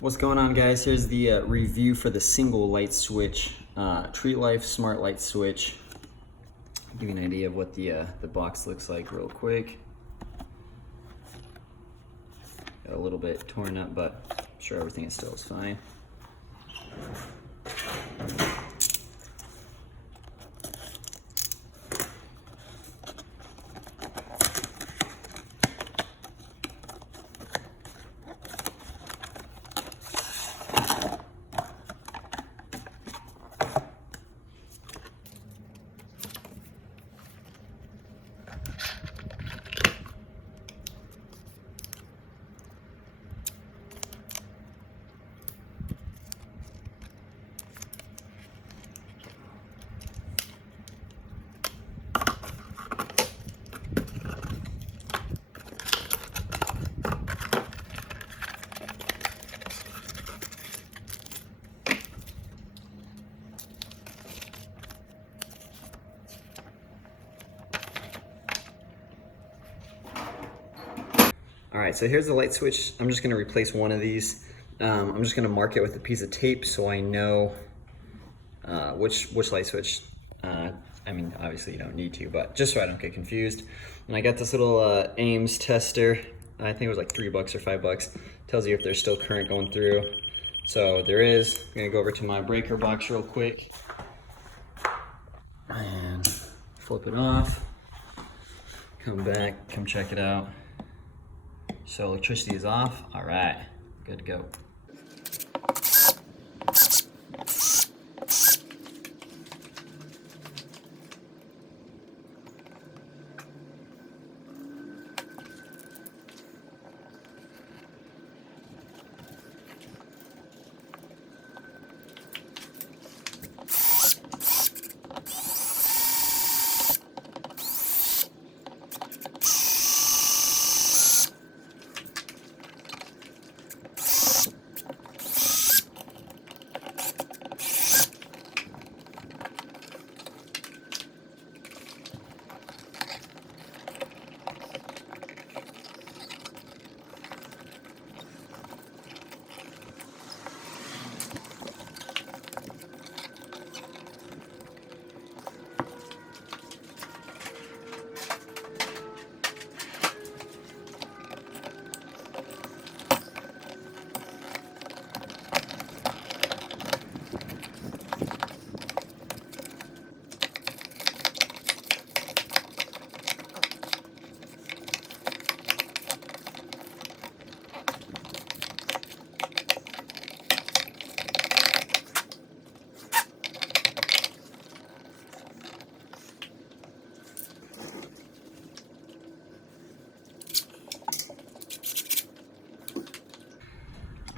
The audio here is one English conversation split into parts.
What's going on, guys? Here's the review for the single light switch, Treatlife smart light switch. I'll give you an idea of what the box looks like real quick. Got a little bit torn up, but I'm sure everything is still fine. All right, so here's the light switch. I'm just gonna replace one of these. I'm just gonna mark it with a piece of tape so I know which light switch. I mean, obviously you don't need to, but just so I don't get confused. And I got this little Ames tester. I think it was like $3 or $5. Tells you if there's still current going through. So there is. I'm gonna go over to my breaker box real quick and flip it off. Come back, come check it out. So electricity is off. All right, good to go.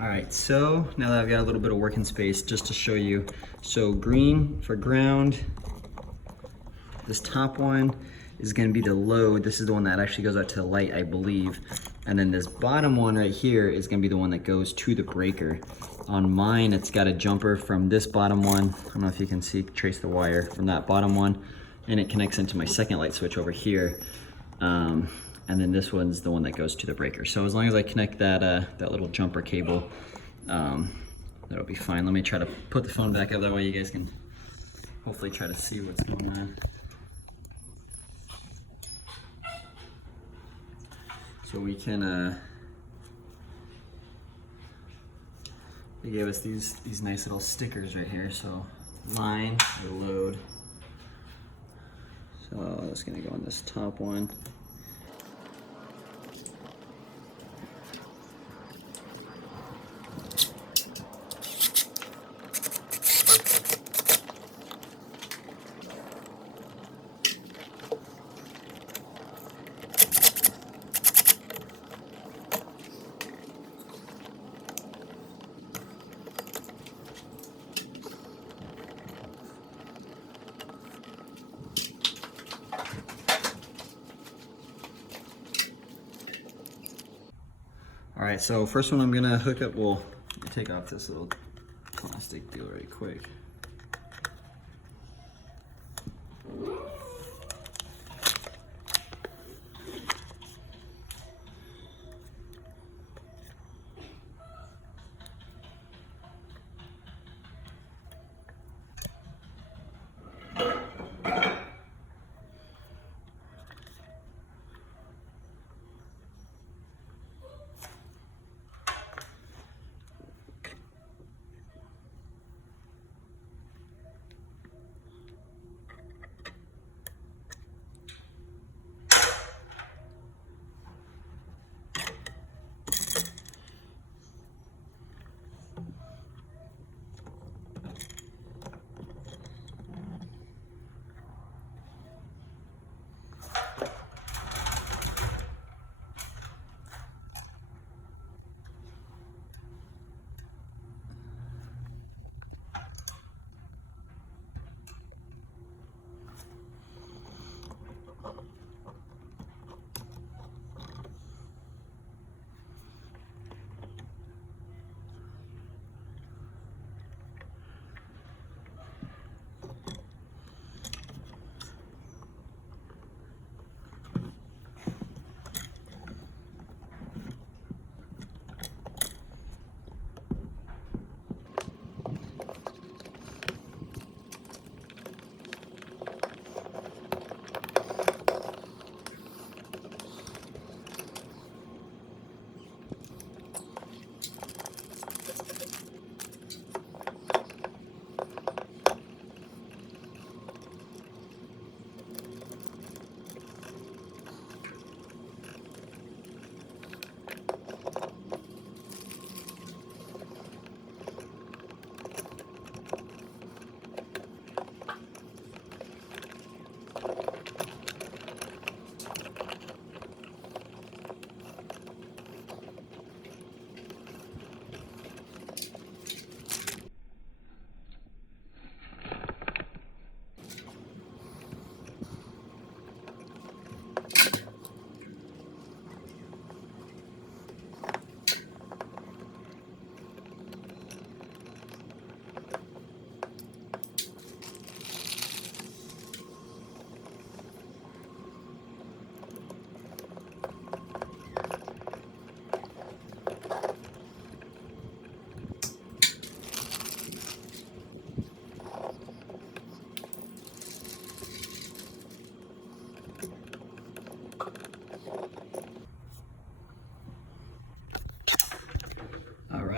All right, so now that I've got a little bit of working space, just to show you. So green for ground. This top one is gonna be the load. This is the one that actually goes out to the light, I believe. And then this bottom one right here is gonna be the one that goes to the breaker. On mine, it's got a jumper from this bottom one. I don't know if you can see, trace the wire from that bottom one. And it connects into my second light switch over here. And then this one's the one that goes to the breaker. So as long as I connect that that little jumper cable, that'll be fine. Let me try to put the phone back up, that way you guys can hopefully try to see what's going on. So we can, they gave us these nice little stickers right here. So line or load. So it's gonna go on this top one. All right, so first one I'm gonna hook up, well, take off this little plastic deal right quick.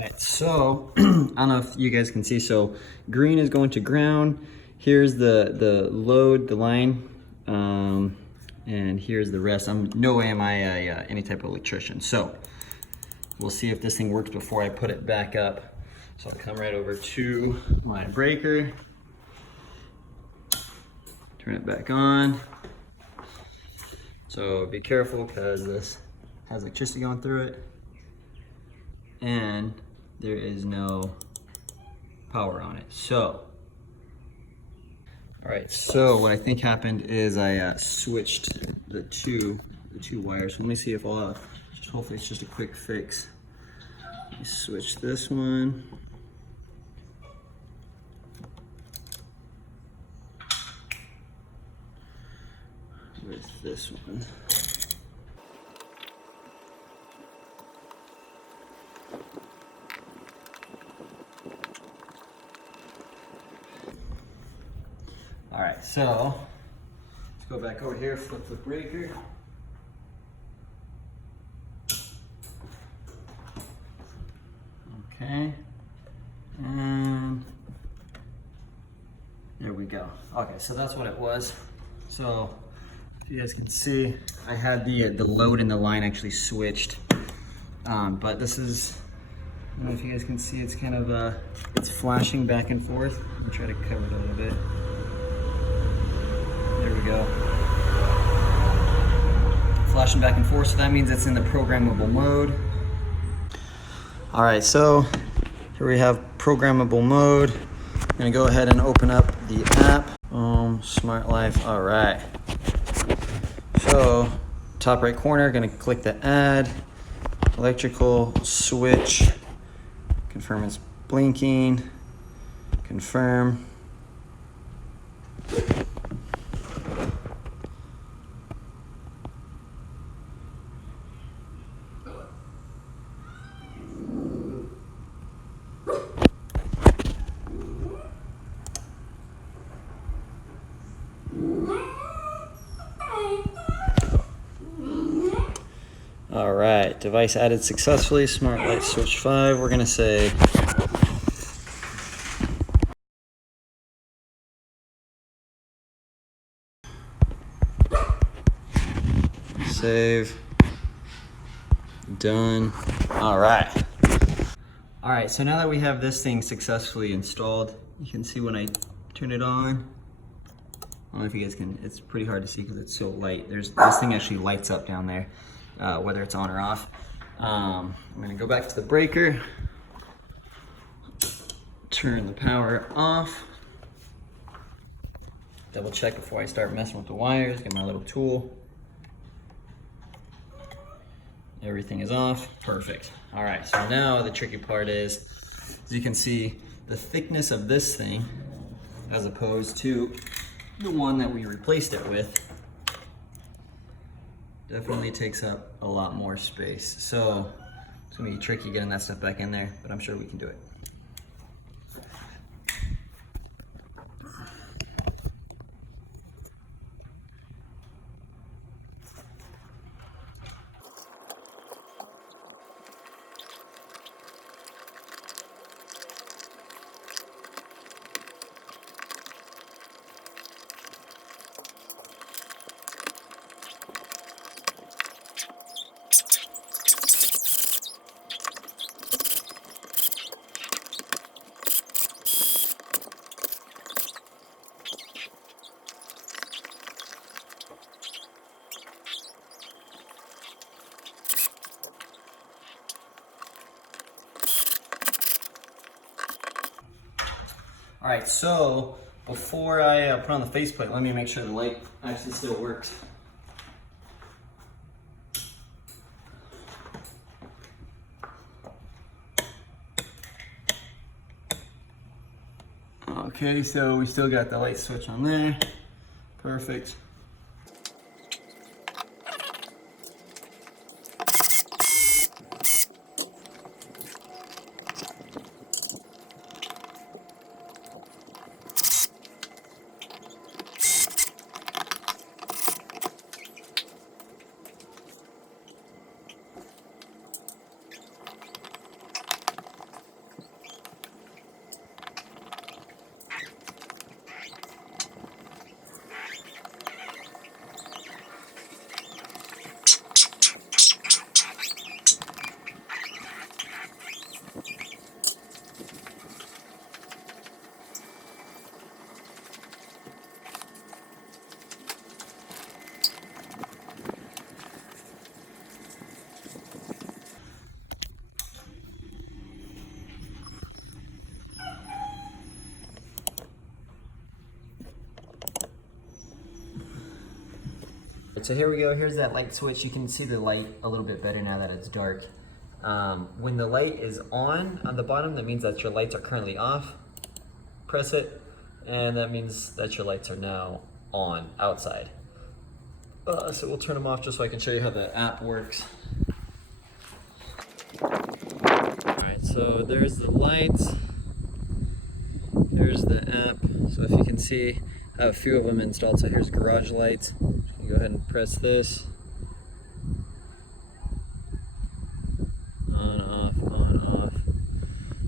right, so I don't know if you guys can see. So green is going to ground. Here's the load, the line, and here's the rest. No way am I any type of electrician. So we'll see if this thing works before I put it back up. So I'll come right over to my breaker, turn it back on. So be careful because this has electricity going through it, and there is no power on it. So, all right. So what I think happened is I switched the two wires. Let me see if I'll hopefully it's just a quick fix. Let me switch this one. With this one. All right, so let's go back over here, flip the breaker. Okay, and there we go. Okay, so that's what it was. So if you guys can see, I had the load and the line actually switched, but this is, I don't know if you guys can see, it's kind of it's flashing back and forth. Let me try to cover it a little bit. There we go. Flashing back and forth, so that means it's in the programmable mode. All right, so here we have programmable mode. I'm gonna go ahead and open up the app. Smart Life, all right. So, top right corner, gonna click the add, electrical switch, confirm it's blinking, confirm. All right, device added successfully, smart light switch 5. We're gonna say save, done. All right. All right, so now that we have this thing successfully installed, you can see when I turn it on, I don't know if you guys can, it's pretty hard to see because it's so light. This thing actually lights up down there, whether it's on or off. I'm gonna go back to the breaker, turn the power off, double check before I start messing with the wires, get my little tool. Everything is off, perfect. All right, so now the tricky part is, as you can see, the thickness of this thing, as opposed to the one that we replaced it with, definitely takes up a lot more space. So it's gonna be tricky getting that stuff back in there, but I'm sure we can do it. All right, so before I put on the faceplate, let me make sure the light actually still works. Okay, so we still got the light switch on there. Perfect. So here we go, here's that light switch. You can see the light a little bit better now that it's dark. When the light is on the bottom, that means that your lights are currently off. Press it, and that means that your lights are now on outside. So we'll turn them off just so I can show you how the app works. Alright, so there's the lights. There's the app. So if you can see, I have a few of them installed. So here's garage lights. You go ahead and press this. On, off.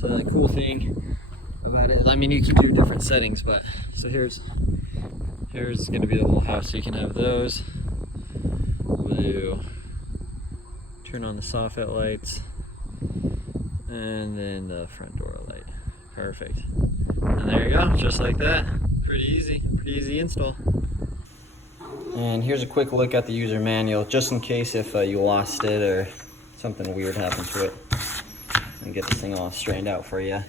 So the cool thing about it, I mean, you can do different settings, but so here's going to be the whole house. So you can have those. Blue. Turn on the soffit lights, and then the front door light. Perfect. And there you go, just like that. Pretty easy install. And here's a quick look at the user manual, just in case if you lost it or something weird happened to it. And get this thing all straightened out for you.